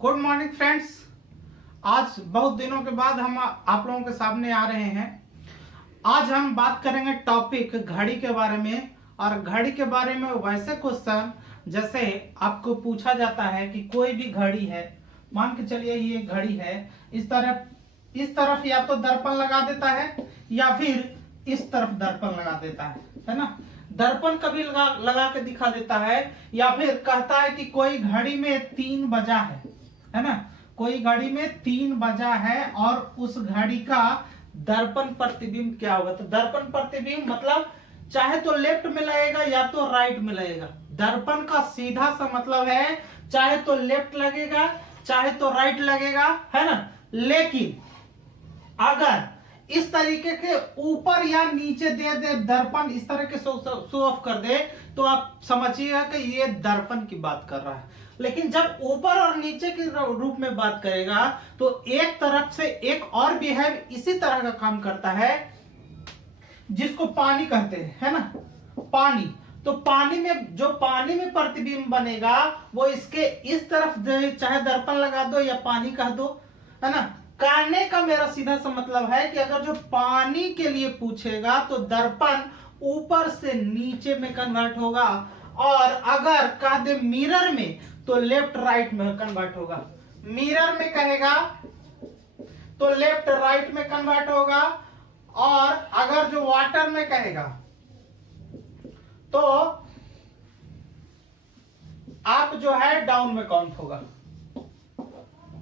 Good morning friends. आज बहुत दिनों के बाद हम आप लोगों के सामने आ रहे हैं। आज हम बात करेंगे टॉपिक घड़ी के बारे में। और घड़ी के बारे में वैसे क्वेश्चन जैसे आपको पूछा जाता है कि कोई भी घड़ी है, मान के चलिए ये घड़ी है, इस तरफ या तो दर्पण लगा देता है या फिर इस तरफ दर्पण लगा देता है ना। दर्पण कभी लगा के दिखा देता है या फिर कहता है कि कोई घड़ी में 3 बजा है ना। कोई घड़ी में 3 बजा है और उस घड़ी का दर्पण प्रतिबिंब क्या होगा। तो दर्पण प्रतिबिंब मतलब चाहे तो लेफ्ट में लगेगा या तो राइट में लगेगा। दर्पण का सीधा सा मतलब है चाहे तो लेफ्ट लगेगा चाहे तो राइट लगेगा, है ना। लेकिन अगर इस तरीके के ऊपर या नीचे दे दे दर्पण, इस तरह के शो ऑफ कर दे तो आप समझिएगा कि ये दर्पण की बात कर रहा है। लेकिन जब ऊपर और नीचे के रूप में बात करेगा तो एक तरफ से एक और भी है, इसी तरह का काम करता है जिसको पानी कहते हैं, है ना। पानी, तो पानी में प्रतिबिंब बनेगा वो इसके इस तरफ चाहे दर्पण लगा दो या पानी कह दो, है ना। कहने का मेरा सीधा सा मतलब है कि अगर जो पानी के लिए पूछेगा तो दर्पण ऊपर से नीचे में कन्वर्ट होगा और अगर कह दे मिरर में तो लेफ्ट राइट में कन्वर्ट होगा। मिरर में कहेगा तो लेफ्ट राइट में कन्वर्ट होगा और अगर जो वाटर में कहेगा तो आप जो है डाउन में काउंट होगा,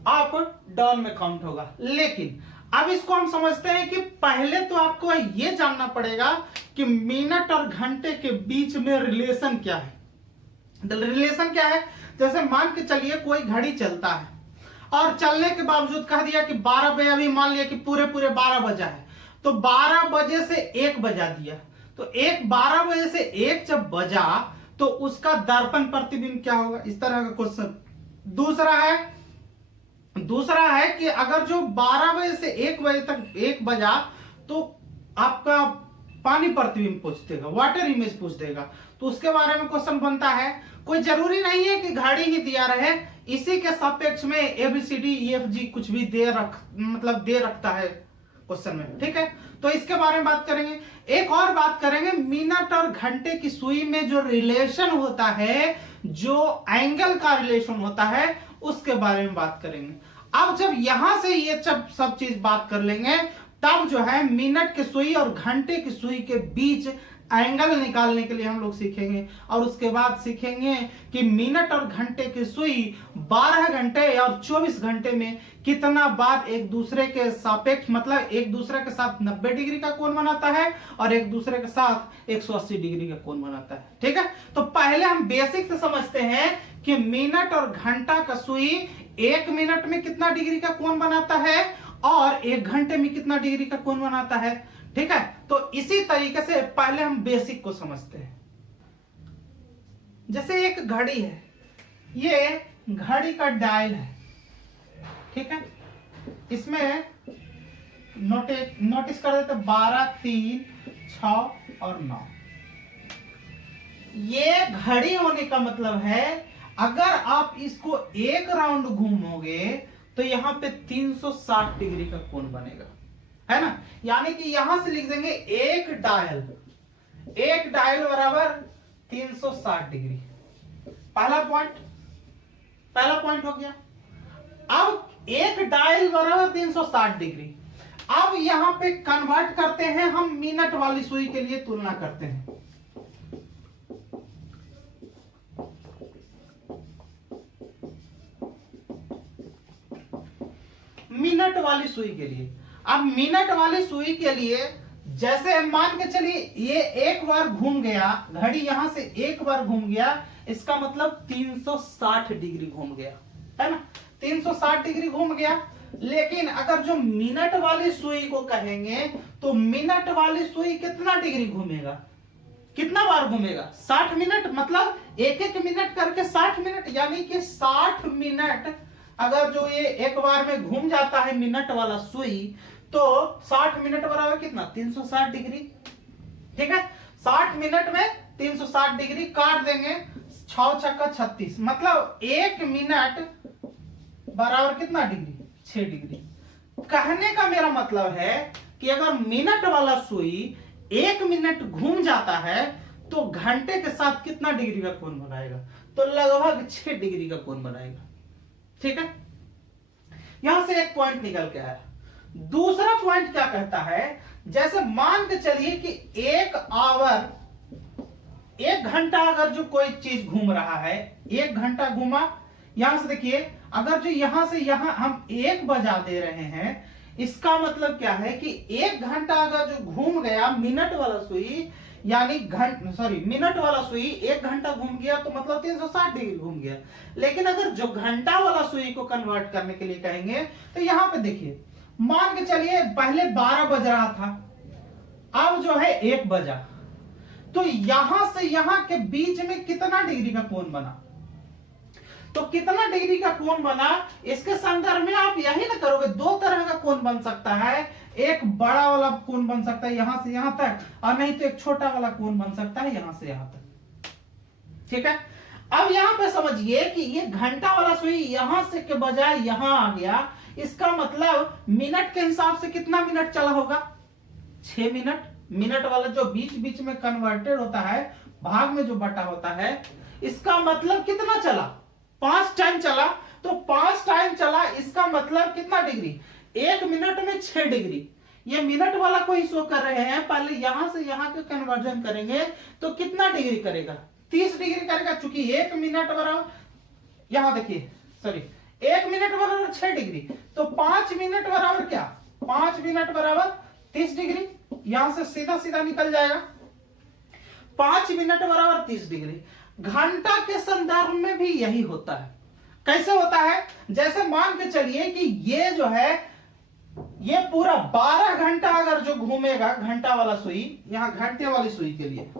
अप डाउन में काउंट होगा। लेकिन अब इसको हम समझते हैं कि पहले तो आपको यह जानना पड़ेगा कि मिनट और घंटे के बीच में रिलेशन क्या है। रिलेशन क्या है, जैसे मान के चलिए कोई घड़ी चलता है और चलने के बावजूद कह दिया कि 12 बजे, अभी मान लिया कि पूरे 12 बजा है तो 12 बजे से 1 बजा दिया, तो 12 बजे से 1 जब बजा तो उसका दर्पण प्रतिबिंब क्या होगा, इस तरह का क्वेश्चन। दूसरा है कि अगर जो 12 बजे से 1 बजे तक 1 बजा तो आपका पानी प्रतिबिंब पूछ देगा, वाटर इमेज पूछ देगा, तो उसके बारे में क्वेश्चन बनता है। कोई जरूरी नहीं है कि घड़ी ही दिया रहे, इसी के सापेक्ष में ABCD EFG कुछ भी दे रखता है क्वेश्चन में, ठीक है। तो इसके बारे में बात करेंगे। एक और बात करेंगे, मिनट और घंटे की सुई में जो रिलेशन होता है, जो एंगल का रिलेशन होता है, उसके बारे में बात करेंगे। अब जब यहां से ये सब चीज बात कर लेंगे तब जो है मिनट की सुई और घंटे की सुई के बीच एंगल निकालने के लिए हम लोग सीखेंगे और उसके बाद सीखेंगे कि मिनट और घंटे की सुई 12 घंटे और 24 घंटे में कितना बार एक दूसरे के सापेक्ष, मतलब एक दूसरे के साथ 90 डिग्री का कोण बनाता है और एक दूसरे के साथ 180 डिग्री का कोण बनाता है, ठीक है। तो पहले हम बेसिक से समझते हैं कि मिनट और घंटा का सुई 1 मिनट में कितना डिग्री का कोण बनाता है और 1 घंटे में कितना डिग्री का कोण बनाता है, ठीक है। तो इसी तरीके से पहले हम बेसिक को समझते हैं। जैसे एक घड़ी है, ये घड़ी का डायल है, ठीक है। इसमें नोटिस कर देते 12, 3, 6 और 9। ये घड़ी होने का मतलब है अगर आप इसको एक राउंड घूमोगे तो यहां पे 360 डिग्री का कोण बनेगा, है ना। यानी कि यहां से लिख देंगे एक डायल बराबर 360 डिग्री। पहला पॉइंट हो गया। अब एक डायल बराबर 360 डिग्री। अब यहां पे कन्वर्ट करते हैं हम, मिनट वाली सुई के लिए तुलना करते हैं। मिनट वाली सुई के लिए, अब मिनट वाली सुई के लिए जैसे मान के चलिए ये एक बार घूम गया, घड़ी यहां से एक बार घूम गया, इसका मतलब 360 डिग्री घूम गया, है ना। 360 डिग्री घूम गया। लेकिन अगर जो मिनट वाली सुई को कहेंगे तो मिनट वाली सुई कितना डिग्री घूमेगा, कितना बार घूमेगा, 60 मिनट, मतलब एक मिनट करके 60 मिनट, यानी कि 60 मिनट। अगर जो ये एक बार में घूम जाता है मिनट वाला सुई तो 60 मिनट बराबर कितना, 360 डिग्री, ठीक है। 60 मिनट में 360 डिग्री काट देंगे, 6 छक्का 36, मतलब 1 मिनट बराबर कितना डिग्री, 6 डिग्री। कहने का मेरा मतलब है कि अगर मिनट वाला सुई 1 मिनट घूम जाता है तो घंटे के साथ कितना डिग्री का कोण बनाएगा, तो लगभग 6 डिग्री का कोण बनाएगा। ठीक है, यहां से एक पॉइंट निकल के आया। दूसरा पॉइंट क्या कहता है, जैसे मान के चलिए कि 1 घंटा अगर जो कोई चीज घूम रहा है, 1 घंटा घूमा, यहां से देखिए अगर जो यहां से यहां हम 1 बजा दे रहे हैं, इसका मतलब क्या है कि 1 घंटा अगर जो घूम गया मिनट वाला सुई, यानी मिनट वाला सुई 1 घंटा घूम गया तो मतलब 360 डिग्री घूम गया। लेकिन अगर जो घंटा वाला सुई को कन्वर्ट करने के लिए कहेंगे तो यहां पे देखिए, मान के चलिए पहले 12 बज रहा था, अब जो है 1 बजा, तो यहां से यहां के बीच में कितना डिग्री का कोण बना, तो कितना डिग्री का कोण बना, इसके संदर्भ में आप यही ना करोगे, 2 तरह का कोण बन सकता है। एक बड़ा वाला कोण बन सकता है यहां से यहां तक, और नहीं तो एक छोटा वाला कोण बन सकता है यहां से यहां तक। ठीक है, अब यहां पे समझिए कि ये घंटा वाला सुई यहां से के बजाय यहां आ गया, इसका मतलब मिनट के हिसाब से कितना मिनट चला होगा, 6 मिनट। मिनट वाला जो बीच बीच में कन्वर्टेड होता है, भाग में जो बटा होता है, इसका मतलब कितना चला, 5 टाइम चला, तो 5 टाइम चला, इसका मतलब कितना डिग्री, 1 मिनट में 6 डिग्री। ये मिनट वाला को ही शो कर रहे हैं, पहले यहां से यहां का कन्वर्जन करेंगे तो कितना डिग्री करेगा, 30 डिग्री करेगा, चूंकि 1 मिनट बराबर, यहां देखिए सॉरी 1 मिनट बराबर 6 डिग्री, तो 5 मिनट बराबर क्या, 5 मिनट बराबर 30 डिग्री, यहां से सीधा सीधा निकल जाएगा, 5 मिनट बराबर 30 डिग्री। घंटा के संदर्भ में भी यही होता है। कैसे होता है, जैसे मान के चलिए कि ये जो है, ये पूरा 12 घंटा अगर जो घूमेगा घंटा वाला सुई, यहां घंटे वाली सुई के लिए,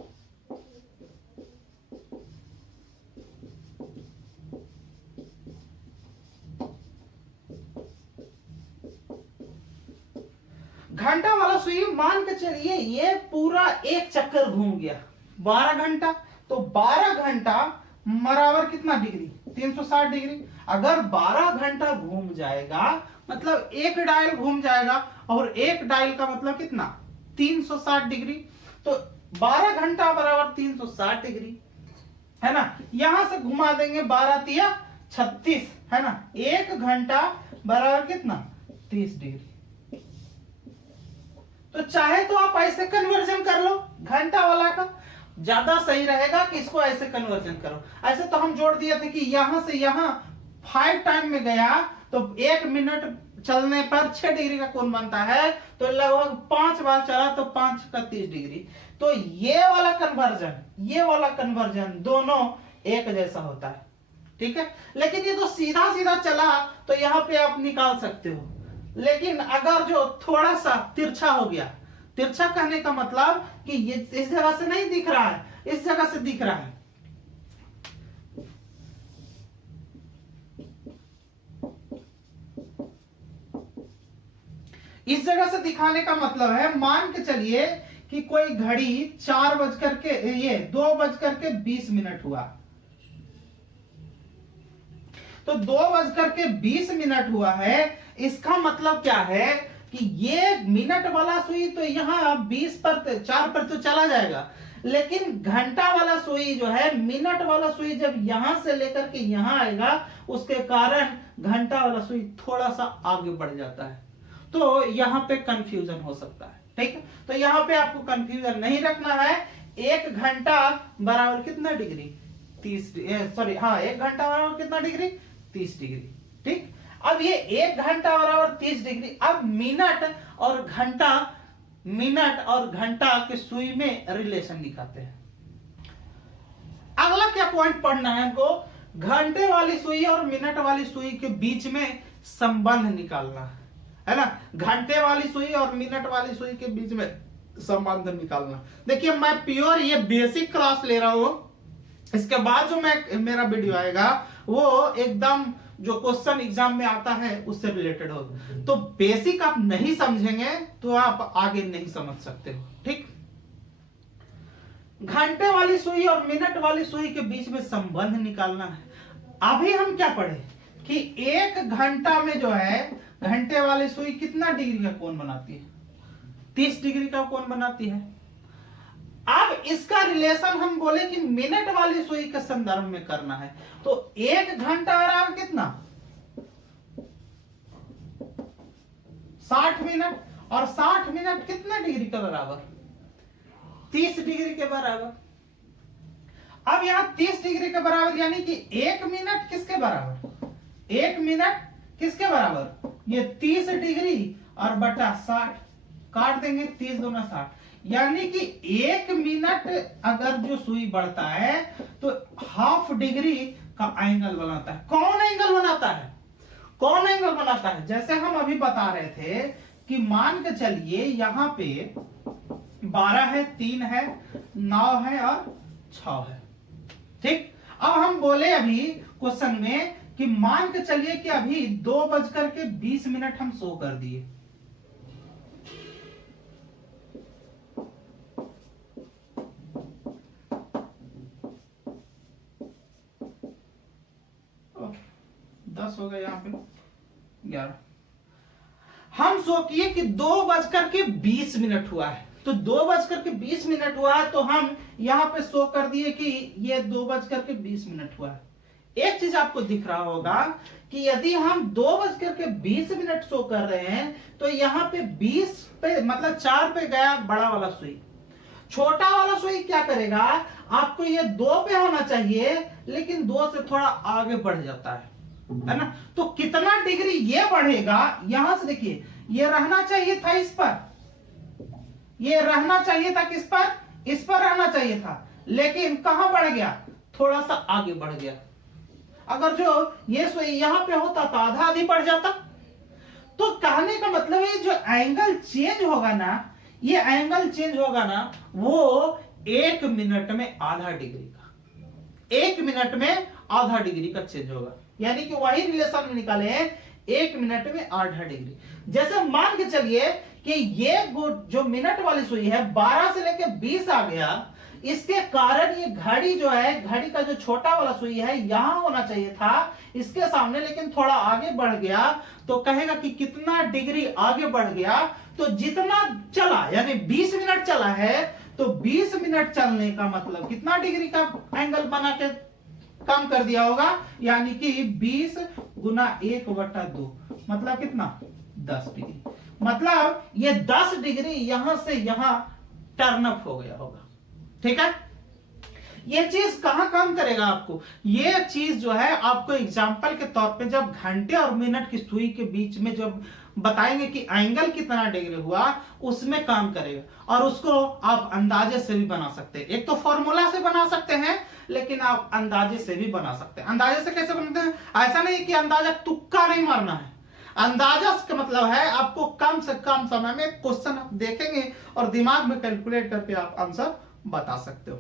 घंटा वाला सुई मान के चलिए ये पूरा 1 चक्कर घूम गया 12 घंटा, तो 12 घंटा बराबर कितना डिग्री, 360 डिग्री। अगर 12 घंटा घूम जाएगा मतलब 1 डायल घूम जाएगा, और 1 डायल का मतलब कितना, 360 डिग्री, तो 12 घंटा बराबर 360 डिग्री है ना। यहां से घुमा देंगे 12 तिया 36 है ना, 1 घंटा बराबर कितना, 30 डिग्री। तो चाहे तो आप ऐसे कन्वर्जन कर लो, घंटा वाला का ज्यादा सही रहेगा कि इसको ऐसे कन्वर्जन करो। ऐसे तो हम जोड़ दिए थे कि यहां से यहां 5 टाइम में गया तो 1 मिनट चलने पर 6 डिग्री का कोण बनता है, तो लगभग 5 बार चला तो 5 का 30 डिग्री। तो ये वाला कन्वर्जन दोनों एक जैसा होता है। ठीक है, लेकिन ये तो सीधा सीधा चला तो यहां पे आप निकाल सकते हो, लेकिन अगर जो थोड़ा सा तिरछा हो गया, तिरछा कहने का मतलब कि ये इस जगह से नहीं दिख रहा है, इस जगह से दिख रहा है, इस जगह से दिखाने का मतलब है, मान के चलिए कि कोई घड़ी 2:20 हुआ, तो 2:20 हुआ है। इसका मतलब क्या है कि ये मिनट वाला सुई तो यहां 20 पर 4 पर तो चला जाएगा, लेकिन घंटा वाला सुई जो है, मिनट वाला सुई जब यहां से लेकर के यहां आएगा, उसके कारण घंटा वाला सुई थोड़ा सा आगे बढ़ जाता है, तो यहां पे कंफ्यूजन हो सकता है। ठीक है, तो यहां पे आपको कंफ्यूजन नहीं रखना है। 1 घंटा बराबर कितना डिग्री, 1 घंटा बराबर कितना डिग्री, 30 डिग्री। ठीक, अब ये 1 घंटा बराबर 30 डिग्री। अब मिनट और घंटा के सुई में रिलेशन दिखाते हैं। अगला क्या पॉइंट पढ़ना है हमको, घंटे वाली सुई और मिनट वाली सुई के बीच में संबंध निकालना है ना। घंटे वाली सुई और मिनट वाली सुई के बीच में संबंध निकालना। देखिए मैं प्योर ये बेसिक क्लास ले रहा हूं, इसके बाद जो मेरा वीडियो आएगा वो एकदम जो क्वेश्चन एग्जाम में आता है उससे रिलेटेड हो। तो बेसिक आप नहीं समझेंगे तो आप आगे नहीं समझ सकते हो। ठीक, घंटे वाली सुई और मिनट वाली सुई के बीच में संबंध निकालना है। अभी हम क्या पढ़े कि 1 घंटा में जो है घंटे वाली सुई कितना डिग्री का कोण बनाती है? 30 डिग्री का कोण बनाती है। अब इसका रिलेशन हम बोले कि मिनट वाली सुई के संदर्भ में करना है, तो 1 घंटा बराबर कितना? 60 मिनट, और 60 मिनट कितने डिग्री के बराबर? 30 डिग्री के बराबर। अब यहां 30 डिग्री के बराबर यानी कि 1 मिनट किसके बराबर? 1 मिनट किसके बराबर? ये 30 डिग्री और बटा 60, काट देंगे 30 दूना 60, यानी कि 1 मिनट अगर जो सुई बढ़ता है तो हाफ डिग्री का एंगल बनाता है। कौन एंगल बनाता है? कौन एंगल बनाता है? जैसे हम अभी बता रहे थे कि मान के चलिए यहां पे 12 है, 3 है, 9 है और 6 है। ठीक, अब हम बोले अभी क्वेश्चन में कि मान के चलिए कि अभी 2:20 हम शो कर दिए। दस हो गए, यहाँ पे 11। हम शो किए कि 2:20 हुआ है, तो 2:20 हुआ है, तो हम यहां पे शो कर दिए कि ये 2:20 हुआ है। एक चीज आपको दिख रहा होगा कि यदि हम 2:20 शो कर रहे हैं तो यहां पे 20 पे मतलब 4 पे गया बड़ा वाला सुई, छोटा वाला सुई क्या करेगा? आपको ये 2 पे होना चाहिए लेकिन 2 से थोड़ा आगे बढ़ जाता है ना? तो कितना डिग्री ये बढ़ेगा? यहां से देखिए, ये रहना चाहिए था इस पर, ये रहना चाहिए था किस पर? इस पर रहना चाहिए था, लेकिन कहां बढ़ गया? थोड़ा सा आगे बढ़ गया। अगर जो ये सुई यहां पे होता तो आधा आधी बढ़ जाता। तो कहने का मतलब है जो एंगल चेंज होगा ना, ये एंगल चेंज होगा ना, वो 1 मिनट में आधा डिग्री का, 1 मिनट में आधा डिग्री का चेंज होगा। यानी कि वही रिलेशन में निकाले हैं, 1 मिनट में आधा डिग्री। जैसे मान के चलिए कि ये जो मिनट वाली सुई है 12 से लेकर 20 आ गया, इसके कारण ये घड़ी जो है, घड़ी का जो छोटा वाला सुई है यहां होना चाहिए था इसके सामने, लेकिन थोड़ा आगे बढ़ गया, तो कहेगा कि कितना डिग्री आगे बढ़ गया? तो जितना चला, यानी 20 मिनट चला है, तो 20 मिनट चलने का मतलब कितना डिग्री का एंगल बना के कम कर दिया होगा? यानी कि 20 गुना 1/2 मतलब कितना? 10 डिग्री। मतलब ये 10 डिग्री यहां से यहां टर्न अप हो गया होगा। ठीक है, ये चीज कहां काम करेगा आपको? ये चीज जो है आपको एग्जांपल के तौर पे जब घंटे और मिनट की सुई के बीच में जब बताएंगे कि एंगल कितना डिग्री हुआ, उसमें काम करेगा। और उसको आप अंदाजे से भी बना सकते हैं। एक तो फॉर्मूला से बना सकते हैं, लेकिन आप अंदाजे से भी बना सकते हैं। अंदाजे से कैसे बनाते हैं? ऐसा नहीं कि अंदाजा तुक्का नहीं मारना है। अंदाजा का मतलब है आपको कम से कम समय में क्वेश्चन आप देखेंगे और दिमाग में कैलकुलेट करके आप आंसर बता सकते हो।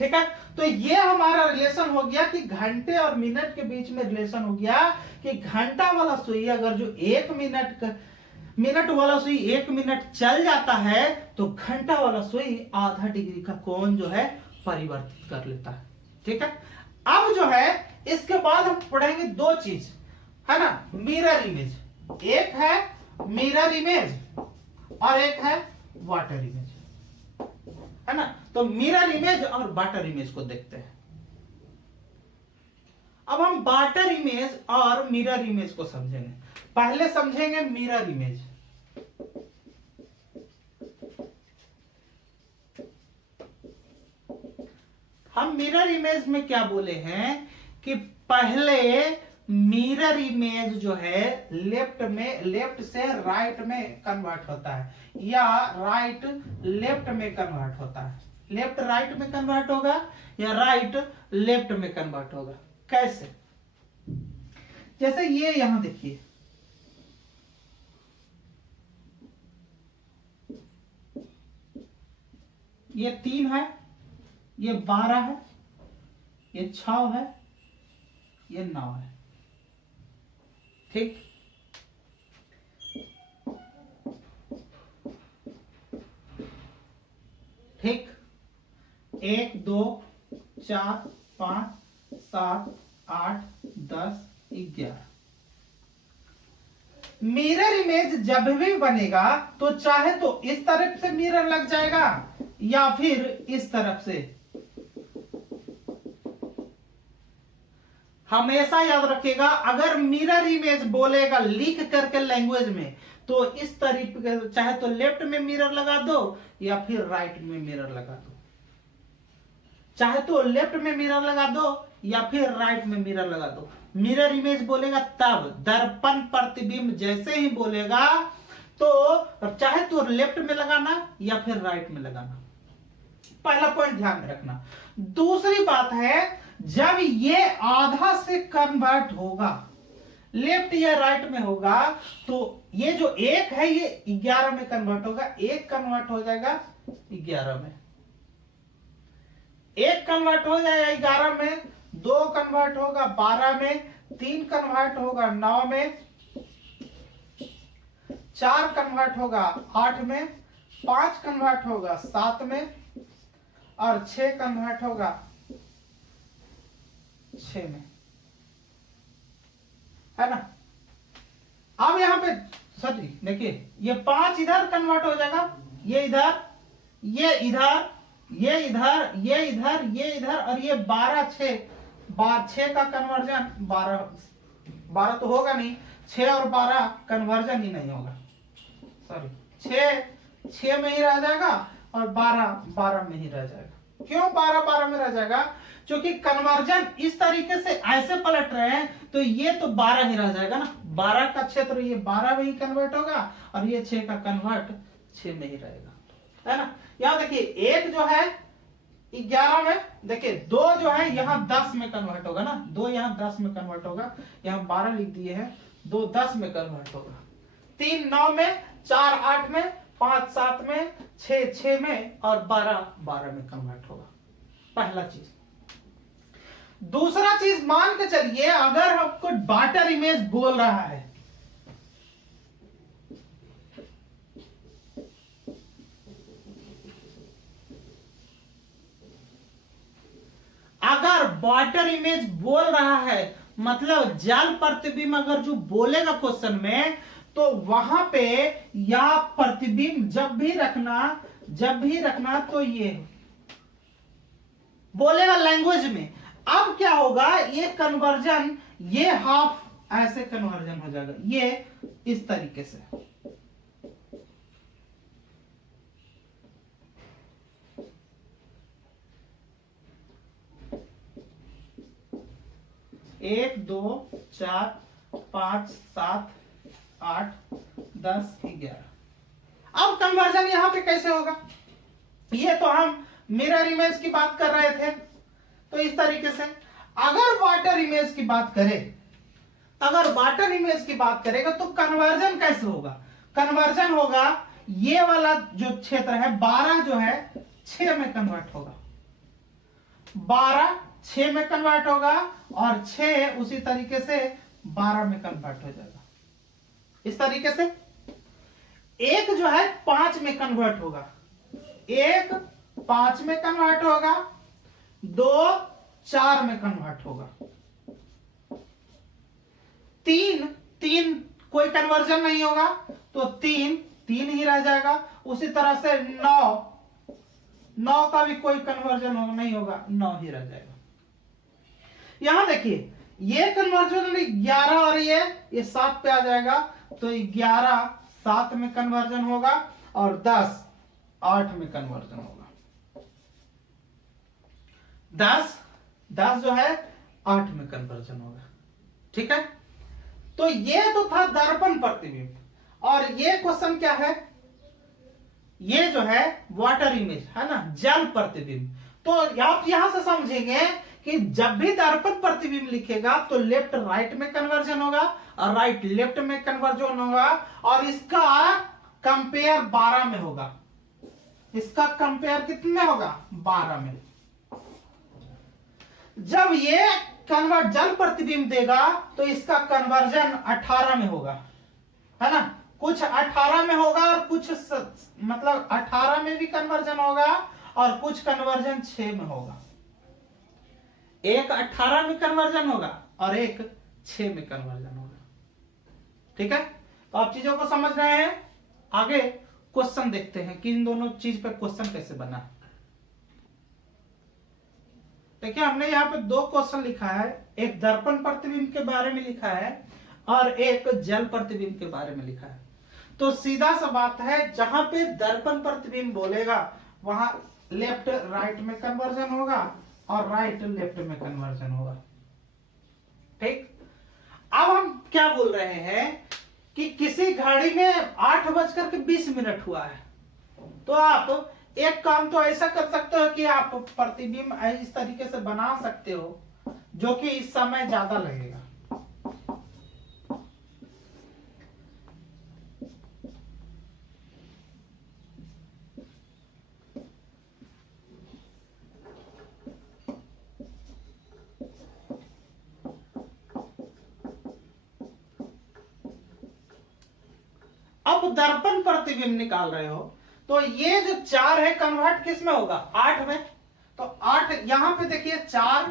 ठीक है, तो ये हमारा रिलेशन हो गया कि घंटे और मिनट के बीच में रिलेशन हो गया कि घंटा वाला सुई अगर जो 1 मिनट वाला सुई 1 मिनट चल जाता है, तो घंटा वाला सुई आधा डिग्री का कोण जो है परिवर्तित कर लेता है। ठीक है, अब जो है इसके बाद हम पढ़ेंगे 2 चीज, है ना? Mirror image. एक है मिरर इमेज और एक है वाटर इमेज, है ना? तो मिरर इमेज और वाटर इमेज को देखते हैं। अब हम वाटर इमेज और मिरर इमेज को समझेंगे। पहले समझेंगे मिरर इमेज। हम मिरर इमेज में क्या बोले हैं कि पहले मिरर इमेज जो है लेफ्ट से राइट में कन्वर्ट होता है, या राइट लेफ्ट में कन्वर्ट होता है। लेफ्ट राइट में कन्वर्ट होगा या राइट लेफ्ट में कन्वर्ट होगा। कैसे? जैसे ये यहां देखिए, ये 3 है, ये 12 है, ये 6 है, ये 9 है। ठीक, ठीक, 1 2 4 5 7 8 10 11। मिरर इमेज जब भी बनेगा तो चाहे तो इस तरफ से मिरर लग जाएगा या फिर इस तरफ से। हमेशा याद रखिएगा, अगर मिरर इमेज बोलेगा लिख करके लैंग्वेज में, तो इस तरीके, चाहे तो लेफ्ट में मिरर लगा दो या फिर राइट में मिरर लगा दो, चाहे तो लेफ्ट में मिरर लगा दो या फिर राइट में मिरर लगा दो। मिरर इमेज बोलेगा तब, दर्पण प्रतिबिंब जैसे ही बोलेगा तो चाहे तो लेफ्ट में लगाना या फिर राइट में लगाना। पहला पॉइंट ध्यान में रखना। दूसरी बात है, जब ये आधा से कन्वर्ट होगा, लेफ्ट या राइट में होगा, तो ये जो एक है ये 11 में कन्वर्ट होगा, एक कन्वर्ट हो जाएगा 11 में, एक कन्वर्ट हो जाएगा 11 में, 2 कन्वर्ट होगा 12 में, 3 कन्वर्ट होगा 9 में, 4 कन्वर्ट होगा 8 में, 5 कन्वर्ट होगा 7 में और 6 कन्वर्ट होगा 6 में, है ना। अब यहां पे सॉरी देखिए, ये 5 इधर कन्वर्ट हो जाएगा, ये इधर, ये इधर, ये इधर, ये इधर, ये इधर, और ये 12 6 का कन्वर्जन 12 तो होगा नहीं, 6 और 12 कन्वर्जन ही नहीं होगा, सॉरी 6 में ही रह जाएगा और 12 में ही रह जाएगा। क्यों 12 में रह जाएगा? क्योंकि कन्वर्जन इस तरीके से ऐसे पलट रहे हैं, तो ये तो 12 ही रह जाएगा ना, 12 का क्षेत्र ये 12 में ही कन्वर्ट होगा और ये 6 का कन्वर्ट 6 में ही रहेगा, है ना। यहां देखिए, एक जो है 11 में, देखिए 2 जो है यहाँ 10 में कन्वर्ट होगा ना, 2 यहाँ 10 में कन्वर्ट होगा, यहाँ 12 लिख दिए हैं, 2 10 में कन्वर्ट होगा, 3 9 में, 4 8 में, 5 7 में, 6 6 में और 12 में कन्वर्ट होगा। पहला चीज। दूसरा चीज, मान के चलिए अगर आपको बाटर इमेज बोल रहा है, अगर वाटर इमेज बोल रहा है, मतलब जल प्रतिबिंब अगर जो बोलेगा क्वेश्चन में, तो वहां पे या प्रतिबिंब जब भी रखना तो ये बोलेगा लैंग्वेज में। अब क्या होगा, ये कन्वर्जन, ये हाफ ऐसे कन्वर्जन हो जाएगा, ये इस तरीके से, एक 2 4 5 7 8 10 11। अब कन्वर्जन यहां पे कैसे होगा? ये तो हम मिरर इमेज की बात कर रहे थे, तो इस तरीके से। अगर वाटर इमेज की बात करें, अगर वाटर इमेज की बात करेगा तो कन्वर्जन कैसे होगा? कन्वर्जन होगा, ये वाला जो क्षेत्र है 12 जो है 6 में कन्वर्ट होगा, 12 6 में कन्वर्ट होगा और 6 उसी तरीके से 12 में कन्वर्ट हो जाएगा, इस तरीके से। एक जो है 5 में कन्वर्ट होगा, एक 5 में कन्वर्ट होगा, 2 4 में कन्वर्ट होगा, 3 कोई कन्वर्जन नहीं होगा तो 3 ही रह जाएगा। उसी तरह से 9 का भी कोई कन्वर्जन नहीं होगा, 9 ही रह जाएगा। यहां देखिए, ये कन्वर्जन 11 और ये 7 पे आ जाएगा, तो 11 7 में कन्वर्जन होगा और 10 8 में कन्वर्जन होगा। 10 जो है 8 में कन्वर्जन होगा, ठीक है। तो ये तो था दर्पण प्रतिबिंब, और ये क्वेश्चन क्या है? ये जो है वाटर इमेज है ना, जल प्रतिबिंब। तो आप यहां से समझेंगे कि जब भी दर्पण प्रतिबिंब लिखेगा तो लेफ्ट राइट में कन्वर्जन होगा और राइट लेफ्ट में कन्वर्जन होगा, और इसका कंपेयर 12 में होगा। इसका कंपेयर कितने होगा? 12 में। जब ये कन्वर्ट जल प्रतिबिंब देगा तो इसका कन्वर्जन 18 में होगा, है ना। कुछ 18 में होगा और कुछ मतलब 18 में भी कन्वर्जन होगा और कुछ कन्वर्जन 6 में होगा। एक 18 में कन्वर्जन होगा और एक 6 में कन्वर्जन होगा। ठीक है, तो आप चीजों को समझ रहे हैं। आगे क्वेश्चन देखते हैं कि इन दोनों चीज पे क्वेश्चन कैसे बना। देखिए हमने यहाँ पे 2 क्वेश्चन लिखा है, एक दर्पण प्रतिबिंब के बारे में लिखा है और एक जल प्रतिबिंब के बारे में लिखा है। तो सीधा सा बात है, जहां पे दर्पण प्रतिबिंब बोलेगा वहां लेफ्ट राइट में कन्वर्जन होगा और राइट लेफ्ट में कन्वर्जन होगा। ठीक, अब हम क्या बोल रहे हैं कि किसी घड़ी में 8:20 हुआ है, तो आप एक काम तो ऐसा कर सकते हो कि आप प्रतिबिंब इस तरीके से बना सकते हो जो कि इस समय ज्यादा लगेगा। अब दर्पण प्रतिबिंब निकाल रहे हो तो ये जो 4 है कन्वर्ट किस में होगा, 8 में। तो 8 यहां पे देखिए 4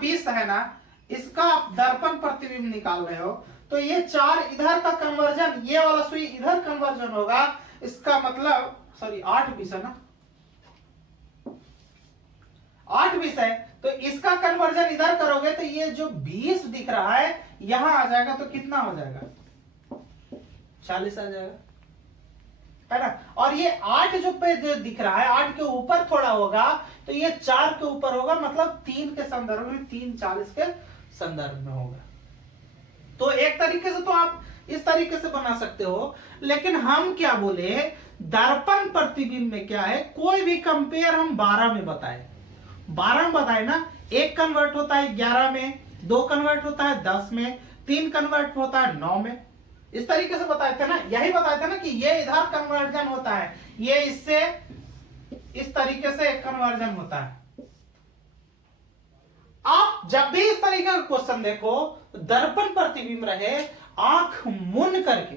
20 है ना, इसका आप दर्पण प्रतिबिंब निकाल रहे हो तो ये 4 इधर का कन्वर्जन, ये वाला सुई इधर कन्वर्जन होगा। इसका मतलब सॉरी 8 20 है ना, 8 20 है तो इसका कन्वर्जन इधर करोगे तो ये जो 20 दिख रहा है यहां आ जाएगा तो कितना हो जाएगा, 40 आ जाएगा, है ना। और ये 8 जो पे जो दिख रहा है 8 के ऊपर थोड़ा होगा तो ये 4 के ऊपर होगा, मतलब 3 के संदर्भ में 3 40 के संदर्भ में होगा। तो एक तरीके से तो आप इस तरीके से बना सकते हो, लेकिन हम क्या बोले, दर्पण प्रतिबिंब में क्या है, कोई भी कंपेयर हम 12 में बताए, 12 में बताए ना। 1 कन्वर्ट होता है 11 में, 2 कन्वर्ट होता है 10 में, 3 कन्वर्ट होता है 9 में। इस तरीके से बताए थे ना, यही बताए थे ना कि ये इधर कन्वर्जन होता है, ये इससे इस तरीके से कन्वर्जन होता है। आप जब भी इस तरीके का क्वेश्चन देखो, दर्पण प्रतिबिंब रहे आंख मूंद करके,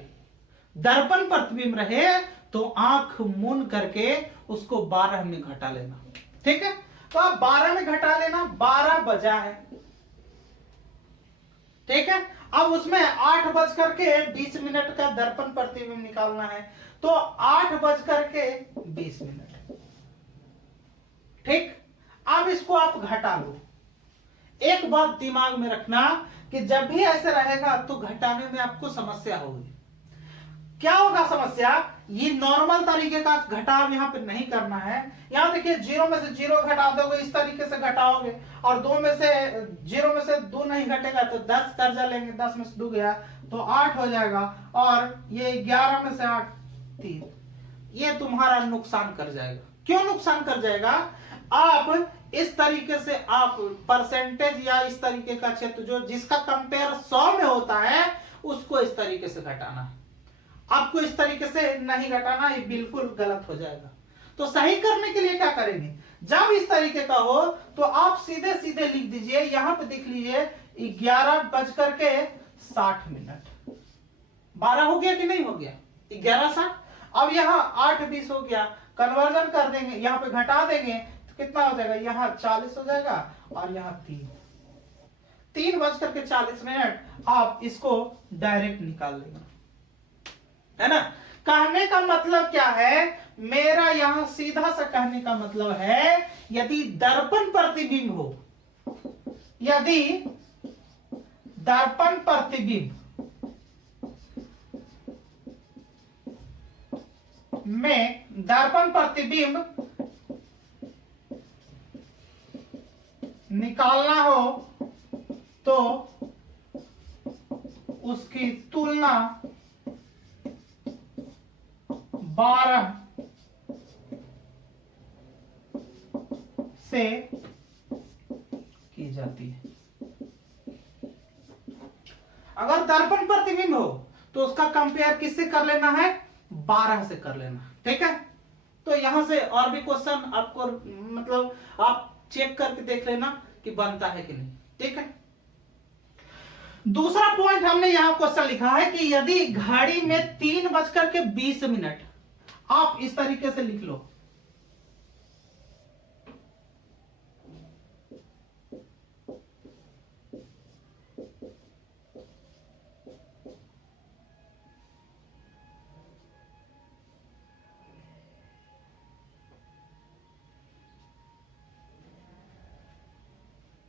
दर्पण प्रतिबिंब रहे तो आंख मूंद करके उसको 12 में घटा लेना। ठीक है, तो आप 12 में घटा लेना, 12 बजा है। ठीक है, अब उसमें 8:20 का दर्पण प्रतिबिंब निकालना है तो 8:20। ठीक, अब इसको आप घटा लो। एक बात दिमाग में रखना कि जब भी ऐसे रहेगा तो घटाने में आपको समस्या होगी। क्या होगा समस्या, ये नॉर्मल तरीके का घटाव यहाँ पे नहीं करना है। यहाँ देखिए 0 में से 0 घटा दोगे, इस तरीके से घटाओगे, और 0 में से 2 नहीं घटेगा तो 10 कर्जा लेंगे, 10 में से 2 गया तो 8 हो जाएगा, और ये 11 में से 8 3, ये तुम्हारा नुकसान कर जाएगा। क्यों नुकसान कर जाएगा, आप इस तरीके से आप परसेंटेज या इस तरीके का क्षेत्र जो जिसका कंपेयर 100 में होता है उसको इस तरीके से घटाना है, आपको इस तरीके से नहीं घटाना, ये बिल्कुल गलत हो जाएगा। तो सही करने के लिए क्या करेंगे, जब इस तरीके का हो तो आप सीधे सीधे लिख दीजिए, यहां पे देख लीजिए 11:60। 12 हो गया कि नहीं हो गया, 11:60। अब यहाँ 8:20 हो गया, कन्वर्जन कर देंगे, यहाँ पे घटा देंगे तो कितना हो जाएगा, यहाँ 40 हो जाएगा और यहाँ 3:40 आप इसको डायरेक्ट निकाल लेंगे, है ना। कहने का मतलब क्या है, मेरा यहां सीधा सा कहने का मतलब है, यदि दर्पण प्रतिबिंब हो, यदि दर्पण प्रतिबिंब में दर्पण प्रतिबिंब निकालना हो तो उसकी तुलना 12 से की जाती है। अगर दर्पण प्रतिबिंब हो तो उसका कंपेयर किससे कर लेना है, 12 से कर लेना। ठीक है, तो यहां से और भी क्वेश्चन आपको मतलब आप चेक करके देख लेना कि बनता है कि नहीं। ठीक है, दूसरा पॉइंट हमने यहां क्वेश्चन लिखा है कि यदि घड़ी में 3:20, आप इस तरीके से लिख लो,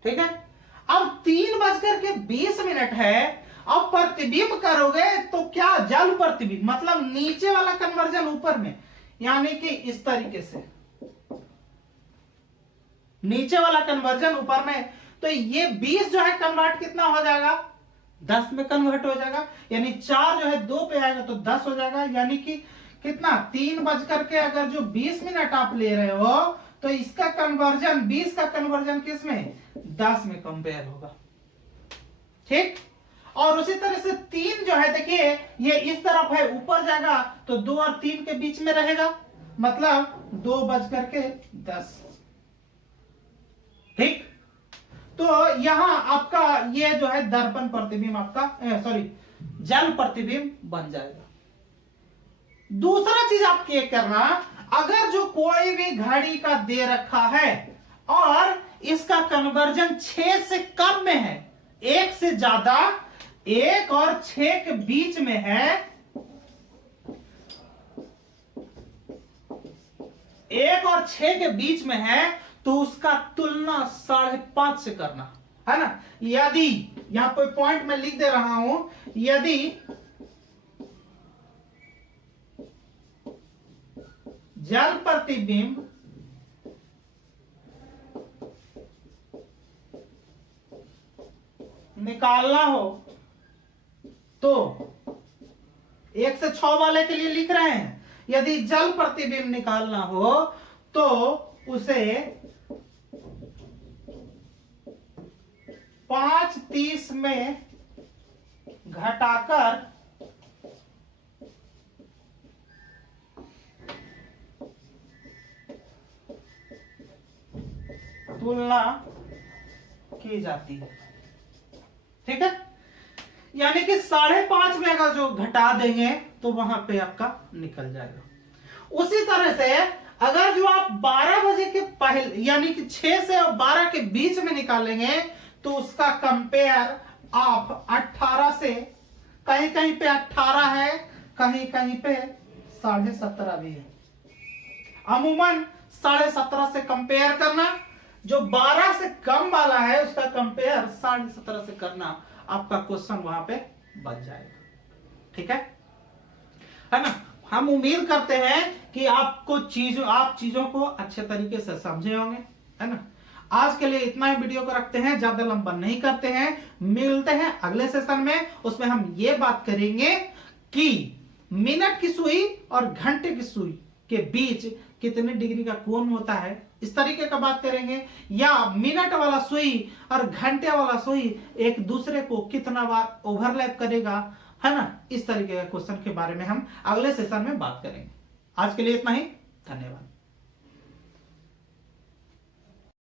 ठीक है। अब 3:20 है, अब प्रतिबिंब करोगे तो क्या जल प्रतिबिंब, मतलब नीचे वाला कन्वर्जन ऊपर में, यानी कि इस तरीके से नीचे वाला कन्वर्जन ऊपर में, तो ये 20 जो है कन्वर्ट कितना हो जाएगा, 10 में कन्वर्ट हो जाएगा, यानी 4 जो है 2 पे आएगा तो 10 हो जाएगा, यानी कि कितना 3:20 आप ले रहे हो, तो इसका कन्वर्जन 20 का कन्वर्जन किस में, 10 में कंपेयर होगा। ठीक। और उसी तरह से 3 जो है देखिए ये इस तरफ है, ऊपर जाएगा तो 2 और 3 के बीच में रहेगा, मतलब 2:10। ठीक। तो यहां आपका ये जो है दर्पण प्रतिबिंब आपका सॉरी जल प्रतिबिंब बन जाएगा। दूसरा चीज आप क्या करना, अगर जो कोई भी घड़ी का दे रखा है और इसका कन्वर्जन 6 से कम में है, 1 से ज्यादा, 1 और 6 के बीच में है, 1 और 6 के बीच में है, तो उसका तुलना 5.5 से करना है ना। यदि यहां कोई पॉइंट में लिख दे रहा हूं, यदि जल प्रतिबिंब निकालना हो तो 1 से 6 वाले के लिए लिख रहे हैं, यदि जल प्रतिबिंब निकालना हो तो उसे 5:30 में घटाकर तुलना की जाती है। ठीक है, यानी कि 5.5 में अगर जो घटा देंगे तो वहां पे आपका निकल जाएगा। उसी तरह से अगर जो आप 12 बजे के पहले यानी कि 6 से और 12 के बीच में निकालेंगे तो उसका कंपेयर आप 18 से, कहीं कहीं पे 18 है, कहीं कहीं पे 17.5 भी है, अमूमन 17.5 से कंपेयर करना, जो 12 से कम वाला है उसका कंपेयर 17.5 से करना, आपका क्वेश्चन वहां पे बच जाएगा। ठीक है ना। हम उम्मीद करते हैं कि आपको आप चीजों को अच्छे तरीके से समझे होंगे, है ना। आज के लिए इतना ही वीडियो को रखते हैं, ज्यादा लंबा नहीं करते हैं। मिलते हैं अगले सेशन में, उसमें हम ये बात करेंगे कि मिनट की सुई और घंटे की सुई के बीच कितने डिग्री का कोण होता है, इस तरीके का बात करेंगे, या मिनट वाला सुई और घंटे वाला सुई एक दूसरे को कितना बार ओवरलैप करेगा, है ना। इस तरीके के क्वेश्चन के बारे में हम अगले सेशन में बात करेंगे। आज के लिए इतना ही, धन्यवाद।